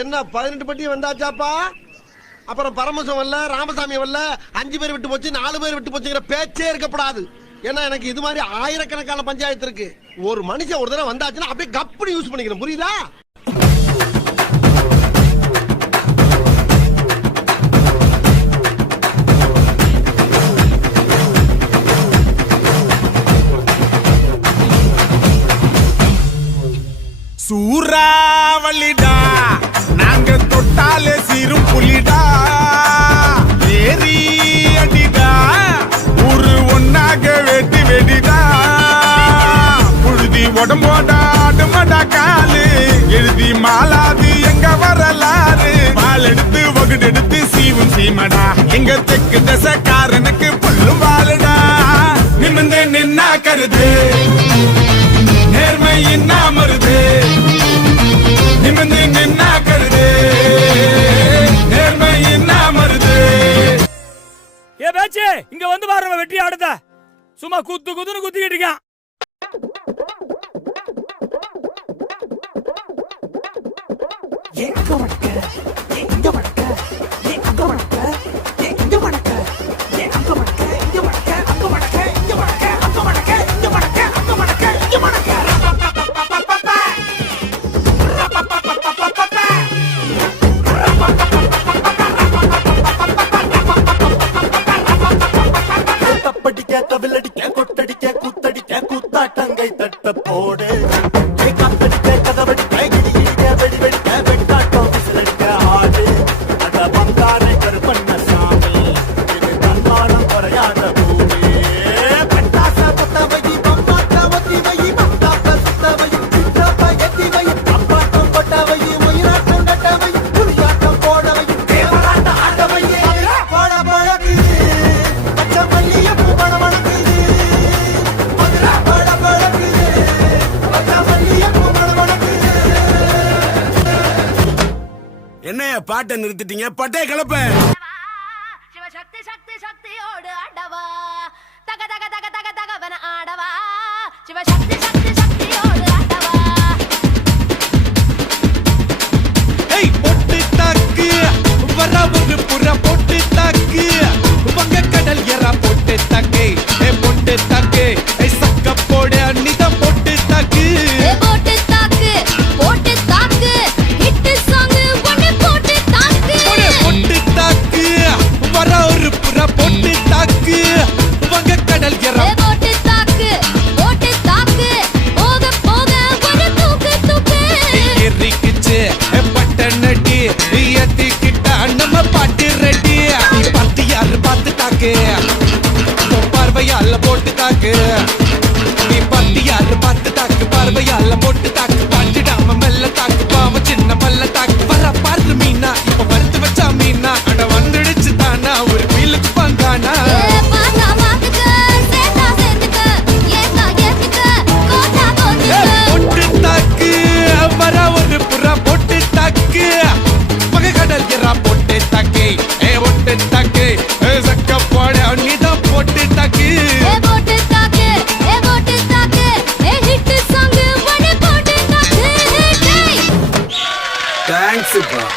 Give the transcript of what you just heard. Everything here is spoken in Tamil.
என்ன 18 பட்டி வந்தாச்சாப்பா? அப்புறம் பரமசம் வரல, ராமசாமி வரல, 5 பேர் விட்டு போச்சு, 4 பேர் விட்டு போச்சுங்கிற பேச்சே இருக்கப்படாது. ஏன்னா எனக்கு இது மாதிரி ஆயிரக்கணக்கான பஞ்சாயத்து இருக்கு. ஒரு மனுஷன் ஒரு தடவை வந்தாச்சுன்னா அப்படியே கப்புனு யூஸ் பண்ணிக்கணும், புரியுதா? சூறாவளிடா நாங்க தொட்டாலே சீரும் புலிடா, ஏறி அடிடா ஊரு ஒன்னாக வெட்டி வெடிடா, புழுதி உடம்போட ஆடுமடா காலு, எழுதி மாலாது எங்க வரலாறு, பால் எடுத்து வகுடு எடுத்து சீவும் சீமடா, எங்க தெற்கு தசக்காரனுக்கு புல்லும் வாழுடா, நிமிந்து நின்னா கருது நேர்மை இன்னா மருது, நிமிந்து நின்னா கருது நேர்மை இன்னா மருது. ஏ பேச்சு, இங்க வந்து பாருங்க வெட்டி ஆடுத, சும்மா குத்து குத்துன்னு குத்திக்கிட்டு இருக்கான். கவிலடிக்க கொட்டடிக்க குத்தடிக்க குத்தாட்டங்கை தட்ட போடு, காத்தடிக்க கதவடிக்க இடி இடிக்க வெடி வெடிக்க வெட்டாட்டம் விசிலடிக்க ஆடு, அத பங்காரை கருப்பண்ண சாமி இது தன்மானம் குறையாத பூமி, பெட்டாச புத்தவை பம்பாட்ட ஒத்தி வை, பந்தாப்ப சுத்தவை சித்தப்ப எத்தி வை, அப்பாட்டம் கொட்டவை உயிராட்டம் கட்டவை புரியாட்டம் போடவை தேவராட்ட ஆட்டவை பழ பழகு பச்சை மல்லிய பூபண வழக்கு. என்ன பாட்டை நிறுத்திட்டீங்க? பட்டே கிளப்ப. சிவசக்தி சக்தி சக்தியோடு ஆடவா, தக தக தக தக தகவன ஆடவா, சிவசக்தி